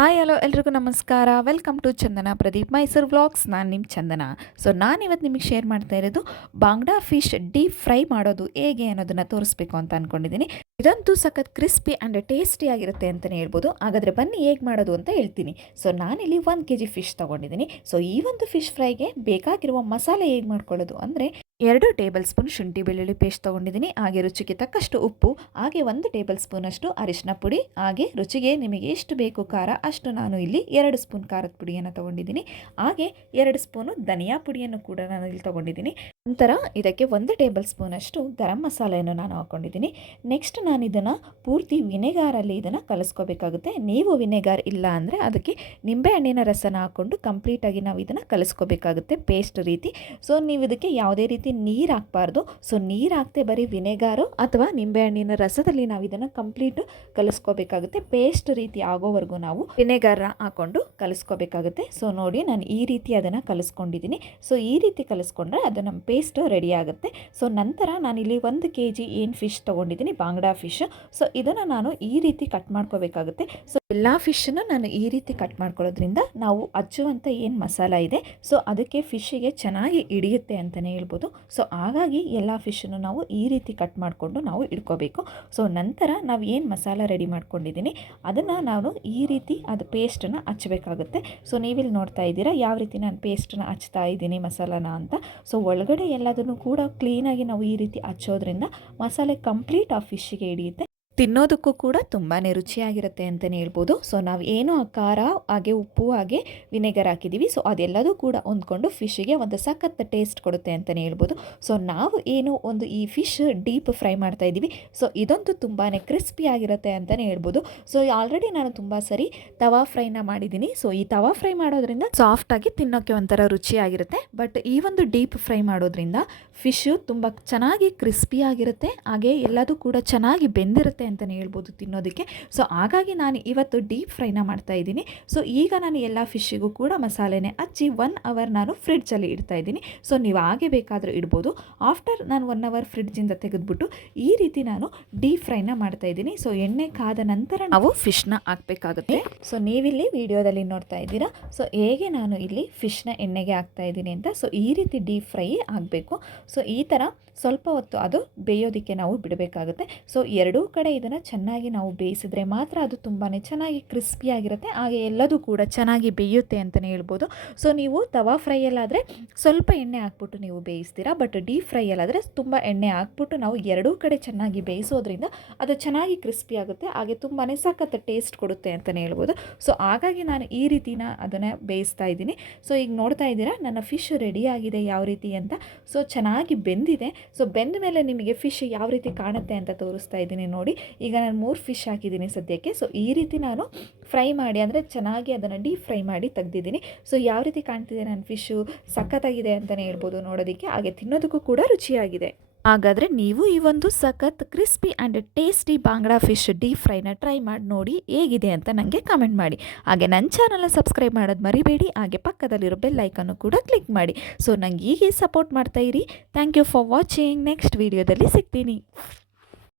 Hi hello ಎಲ್ರಿಗೂ ನಮಸ್ಕಾರ. Welcome to Chandana Pradeep Mysuru vlogs. ನಾನು ನಿಮ್ಮ ಚಂದನ. ನಾನಿವತ್ತು ನಿಮಗೆ ಶೇರ್ ಮಾಡ್ತಾ ಇರೋದು ಬಾಂಗ್ಡಾ ಫಿಶ್ ಡೀಪ್ ಫ್ರೈ ಮಾಡೋದು ಹೇಗೆ ಅನ್ನೋದನ್ನು ತೋರಿಸ್ಬೇಕು ಅಂತ ಅಂದ್ಕೊಂಡಿದ್ದೀನಿ. ಇದಂತೂ ಸಖತ್ ಕ್ರಿಸ್ಪಿ ಆ್ಯಂಡ್ ಟೇಸ್ಟಿ ಆಗಿರುತ್ತೆ ಅಂತಲೇ ಹೇಳ್ಬೋದು. ಹಾಗಾದರೆ ಬನ್ನಿ ಹೇಗೆ ಮಾಡೋದು ಅಂತ ಹೇಳ್ತೀನಿ. ನಾನಿಲ್ಲಿ 1 kg ಫಿಶ್ ತೊಗೊಂಡಿದ್ದೀನಿ. ಈ ಒಂದು ಫಿಶ್ ಫ್ರೈಗೆ ಬೇಕಾಗಿರುವ ಮಸಾಲೆ ಹೇಗೆ ಮಾಡ್ಕೊಳ್ಳೋದು ಅಂದರೆ 2 ಟೇಬಲ್ ಸ್ಪೂನ್ ಶುಂಠಿ ಬೆಳ್ಳುಳ್ಳಿ ಪೇಸ್ಟ್ ತೊಗೊಂಡಿದ್ದೀನಿ. ಹಾಗೆ ರುಚಿಗೆ ತಕ್ಕಷ್ಟು ಉಪ್ಪು, ಹಾಗೆ 1 ಟೇಬಲ್ ಸ್ಪೂನಷ್ಟು ಅರಿಶಿನ ಪುಡಿ, ಹಾಗೆ ರುಚಿಗೆ ನಿಮಗೆ ಎಷ್ಟು ಬೇಕು ಖಾರ ಅಷ್ಟು ನಾನು ಇಲ್ಲಿ 2 ಸ್ಪೂನ್ ಖಾರದ ಪುಡಿಯನ್ನು ತೊಗೊಂಡಿದ್ದೀನಿ. ಹಾಗೆ 2 ಸ್ಪೂನು ಧನಿಯಾ ಪುಡಿಯನ್ನು ಕೂಡ ನಾನು ಇಲ್ಲಿ ತೊಗೊಂಡಿದ್ದೀನಿ. ನಂತರ ಇದಕ್ಕೆ 1 ಟೇಬಲ್ ಸ್ಪೂನಷ್ಟು ಗರಂ ಮಸಾಲೆಯನ್ನು ನಾನು ಹಾಕ್ಕೊಂಡಿದ್ದೀನಿ. ನೆಕ್ಸ್ಟ್ ನಾನು ಇದನ್ನು ಪೂರ್ತಿ ವಿನೆಗಾರಲ್ಲಿ ಇದನ್ನು ಕಲಿಸ್ಕೋಬೇಕಾಗುತ್ತೆ. ನೀವು ವಿನೆಗಾರ್ ಇಲ್ಲ ಅಂದರೆ ಅದಕ್ಕೆ ನಿಂಬೆಹಣ್ಣಿನ ರಸನ ಹಾಕ್ಕೊಂಡು ಕಂಪ್ಲೀಟಾಗಿ ನಾವು ಇದನ್ನು ಕಲಿಸ್ಕೋಬೇಕಾಗುತ್ತೆ ಪೇಸ್ಟ್ ರೀತಿ. ನೀವು ಇದಕ್ಕೆ ಯಾವುದೇ ರೀತಿ ನೀರು ಹಾಕಬಾರ್ದು. ನೀರು ಹಾಕ್ತೆ ಬರೀ ವಿನೆಗಾರು ಅಥವಾ ನಿಂಬೆಹಣ್ಣಿನ ರಸದಲ್ಲಿ ನಾವು ಇದನ್ನು ಕಂಪ್ಲೀಟ್ ಕಲಿಸ್ಕೋಬೇಕಾಗುತ್ತೆ. ಪೇಸ್ಟ್ ರೀತಿ ಆಗೋವರೆಗೂ ನಾವು ವಿನೆಗಾರ ಹಾಕ್ಕೊಂಡು ಕಲಿಸ್ಕೋಬೇಕಾಗುತ್ತೆ. ನೋಡಿ ನಾನು ಈ ರೀತಿ ಅದನ್ನು ಕಲಿಸ್ಕೊಂಡಿದ್ದೀನಿ. ಈ ರೀತಿ ಕಲಿಸ್ಕೊಂಡ್ರೆ ಅದು ನಮ್ಮ ಪೇಸ್ಟ್ ರೆಡಿ ಆಗುತ್ತೆ. ನಂತರ ನಾನಿಲ್ಲಿ 1 kg ಏನು ಫಿಶ್ ತೊಗೊಂಡಿದ್ದೀನಿ, ಬಾಂಗ್ಡಾ ಫಿಶ್. ಇದನ್ನು ನಾನು ಈ ರೀತಿ ಕಟ್ ಮಾಡ್ಕೋಬೇಕಾಗುತ್ತೆ. ಎಲ್ಲ ಫಿಶನ್ನು ನಾನು ಈ ರೀತಿ ಕಟ್ ಮಾಡ್ಕೊಳ್ಳೋದ್ರಿಂದ ನಾವು ಹಚ್ಚುವಂಥ ಏನು ಮಸಾಲ ಇದೆ ಅದಕ್ಕೆ ಫಿಶ್ಶಿಗೆ ಚೆನ್ನಾಗಿ ಹಿಡಿಯುತ್ತೆ ಅಂತಲೇ ಹೇಳ್ಬೋದು. ಹಾಗಾಗಿ ಎಲ್ಲ ಫಿಶನ್ನು ನಾವು ಈ ರೀತಿ ಕಟ್ ಮಾಡಿಕೊಂಡು ನಾವು ಇಟ್ಕೋಬೇಕು. ನಂತರ ನಾವು ಏನು ಮಸಾಲ ರೆಡಿ ಮಾಡ್ಕೊಂಡಿದ್ದೀನಿ ಅದನ್ನು ನಾನು ಈ ರೀತಿ ಅದು ಪೇಸ್ಟನ್ನು ಹಚ್ಚಬೇಕಾಗುತ್ತೆ. ನೀವಿಲ್ಲಿ ನೋಡ್ತಾ ಇದ್ದೀರಾ ಯಾವ ರೀತಿ ನಾನು ಪೇಸ್ಟನ್ನು ಹಚ್ತಾ ಇದ್ದೀನಿ ಮಸಾಲಾನ ಅಂತ. ಒಳಗಡೆ ಎಲ್ಲದನ್ನು ಕೂಡ ಕ್ಲೀನಾಗಿ ನಾವು ಈ ರೀತಿ ಹಚ್ಚೋದ್ರಿಂದ ಮಸಾಲೆ ಕಂಪ್ಲೀಟ್ ಆ ಫಿಶ್ಶಿಗೆ ಹಿಡಿಯುತ್ತೆ. ತಿನ್ನೋದಕ್ಕೂ ಕೂಡ ತುಂಬಾ ರುಚಿಯಾಗಿರುತ್ತೆ ಅಂತಲೇ ಹೇಳ್ಬೋದು. ನಾವು ಏನು ಖಾರ ಹಾಗೆ ಉಪ್ಪು ಹಾಗೆ ವಿನೆಗರ್ ಹಾಕಿದ್ದೀವಿ. ಅದೆಲ್ಲದೂ ಕೂಡ ಹೊಂದ್ಕೊಂಡು ಫಿಶ್ಶಿಗೆ ಒಂದು ಸಖತ್ ಟೇಸ್ಟ್ ಕೊಡುತ್ತೆ ಅಂತಲೇ ಹೇಳ್ಬೋದು. ನಾವು ಏನು ಒಂದು ಈ ಫಿಶ್ ಡೀಪ್ ಫ್ರೈ ಮಾಡ್ತಾ ಇದ್ದೀವಿ. ಇದಂತೂ ತುಂಬಾ ಕ್ರಿಸ್ಪಿ ಆಗಿರುತ್ತೆ ಅಂತಲೇ ಹೇಳ್ಬೋದು. ಆಲ್ರೆಡಿ ನಾನು ತುಂಬ ಸರಿ ತವಾ ಫ್ರೈನ ಮಾಡಿದ್ದೀನಿ. ಈ ತವಾ ಫ್ರೈ ಮಾಡೋದ್ರಿಂದ ಸಾಫ್ಟಾಗಿ ತಿನ್ನೋಕ್ಕೆ ಒಂಥರ ರುಚಿಯಾಗಿರುತ್ತೆ. ಬಟ್ ಈ ಒಂದು ಡೀಪ್ ಫ್ರೈ ಮಾಡೋದ್ರಿಂದ ಫಿಶು ತುಂಬ ಚೆನ್ನಾಗಿ ಕ್ರಿಸ್ಪಿ ಆಗಿರುತ್ತೆ, ಹಾಗೆ ಎಲ್ಲದೂ ಕೂಡ ಚೆನ್ನಾಗಿ ಬೆಂದಿರುತ್ತೆ ಅಂತಲೇ ಹೇಳ್ಬೋದು ತಿನ್ನೋದಕ್ಕೆ. ಹಾಗಾಗಿ ನಾನು ಇವತ್ತು ಡೀಪ್ ಫ್ರೈನ ಮಾಡ್ತಾ ಇದ್ದೀನಿ. ಈಗ ನಾನು ಎಲ್ಲ ಫಿಶ್ಶಿಗೂ ಕೂಡ ಮಸಾಲೆನೇ ಹಚ್ಚಿ 1 ಅವರ್ ನಾನು ಫ್ರಿಡ್ಜಲ್ಲಿ ಇಡ್ತಾ ಇದ್ದೀನಿ. ನೀವು ಹಾಗೆ ಬೇಕಾದರೂ ಇಡ್ಬೋದು. ಆಫ್ಟರ್ ನಾನು 1 ಅವರ್ ಫ್ರಿಡ್ಜಿಂದ ತೆಗೆದುಬಿಟ್ಟು ಈ ರೀತಿ ನಾನು ಡೀಪ್ ಫ್ರೈನ ಮಾಡ್ತಾ ಇದ್ದೀನಿ. ಎಣ್ಣೆ ಕಾದ ನಂತರ ನಾವು ಫಿಶ್ನ ಹಾಕಬೇಕಾಗುತ್ತೆ. ನೀವಿಲ್ಲಿ ವಿಡಿಯೋದಲ್ಲಿ ನೋಡ್ತಾ ಇದ್ದೀರಾ ಹೇಗೆ ನಾನು ಇಲ್ಲಿ ಫಿಶ್ನ ಎಣ್ಣೆಗೆ ಹಾಕ್ತಾ ಇದ್ದೀನಿ ಅಂತ. ಈ ರೀತಿ ಡೀಪ್ ಫ್ರೈ ಆಗಬೇಕು. ಈ ಥರ ಸ್ವಲ್ಪ ಹೊತ್ತು ಅದು ಬೇಯೋದಕ್ಕೆ ನಾವು ಬಿಡಬೇಕಾಗುತ್ತೆ. ಎರಡೂ ಕಡೆ ಇದನ್ನು ಚೆನ್ನಾಗಿ ನಾವು ಬೇಯಿಸಿದ್ರೆ ಮಾತ್ರ ಅದು ತುಂಬಾ ಚೆನ್ನಾಗಿ ಕ್ರಿಸ್ಪಿಯಾಗಿರುತ್ತೆ, ಹಾಗೆ ಎಲ್ಲದೂ ಕೂಡ ಚೆನ್ನಾಗಿ ಬೇಯುತ್ತೆ ಅಂತಲೇ ಹೇಳ್ಬೋದು. ನೀವು ತವಾ ಫ್ರೈಯಲ್ಲಾದರೆ ಸ್ವಲ್ಪ ಎಣ್ಣೆ ಹಾಕ್ಬಿಟ್ಟು ನೀವು ಬೇಯಿಸ್ತೀರಾ. ಬಟ್ ಡೀಪ್ ಫ್ರೈಯಲ್ಲಾದರೆ ತುಂಬ ಎಣ್ಣೆ ಹಾಕ್ಬಿಟ್ಟು ನಾವು ಎರಡೂ ಕಡೆ ಚೆನ್ನಾಗಿ ಬೇಯಿಸೋದ್ರಿಂದ ಅದು ಚೆನ್ನಾಗಿ ಕ್ರಿಸ್ಪಿ ಆಗುತ್ತೆ, ಹಾಗೆ ತುಂಬಾ ಸಖತ್ ಟೇಸ್ಟ್ ಕೊಡುತ್ತೆ ಅಂತಲೇ ಹೇಳ್ಬೋದು. ಹಾಗಾಗಿ ನಾನು ಈ ರೀತಿನ ಅದನ್ನು ಬೇಯಿಸ್ತಾ ಇದ್ದೀನಿ. ಈಗ ನೋಡ್ತಾ ಇದ್ದೀರಾ ನನ್ನ ಫಿಶ್ ರೆಡಿ ಆಗಿದೆ ಯಾವ ರೀತಿ ಅಂತ. ಚೆನ್ನಾಗಿ ಬೆಂದಿದೆ. ಬೆಂದ ಮೇಲೆ ನಿಮಗೆ ಫಿಶ್ ಯಾವ ರೀತಿ ಕಾಣುತ್ತೆ ಅಂತ ತೋರಿಸ್ತಾ ಇದ್ದೀನಿ ನೋಡಿ. ಈಗ ನಾನು 3 ಫಿಶ್ ಹಾಕಿದ್ದೀನಿ ಸದ್ಯಕ್ಕೆ. ಈ ರೀತಿ ನಾನು ಫ್ರೈ ಮಾಡಿ ಅಂದರೆ ಚೆನ್ನಾಗಿ ಅದನ್ನು ಡೀಪ್ ಫ್ರೈ ಮಾಡಿ ತೆಗೆದಿದ್ದೀನಿ. ಯಾವ ರೀತಿ ಕಾಣ್ತಿದೆ ನನ್ನ ಫಿಶು ಸಖತ್ತಾಗಿದೆ ಅಂತಲೇ ಹೇಳ್ಬೋದು ನೋಡೋದಕ್ಕೆ, ಹಾಗೆ ತಿನ್ನೋದಕ್ಕೂ ಕೂಡ ರುಚಿಯಾಗಿದೆ. ಹಾಗಾದರೆ ನೀವು ಈ ಒಂದು ಸಖತ್ crispy and tasty bangda fish deep ಫ್ರೈನ ಟ್ರೈ ಮಾಡಿ ನೋಡಿ ಹೇಗಿದೆ ಅಂತ ನನಗೆ ಕಮೆಂಟ್ ಮಾಡಿ. ಹಾಗೆ ನನ್ನ ಚಾನಲ್ನ ಸಬ್ಸ್ಕ್ರೈಬ್ ಮಾಡೋದು ಮರಿಬೇಡಿ. ಹಾಗೆ ಪಕ್ಕದಲ್ಲಿರೋ ಬೆಲ್ ಐಕನ್ನು ಕೂಡ ಕ್ಲಿಕ್ ಮಾಡಿ. ನಂಗೆ ಹೀಗೆ ಸಪೋರ್ಟ್ ಮಾಡ್ತಾ ಇರಿ. Thank you for watching. Next ವಿಡಿಯೋದಲ್ಲಿ ಸಿಗ್ತೀನಿ.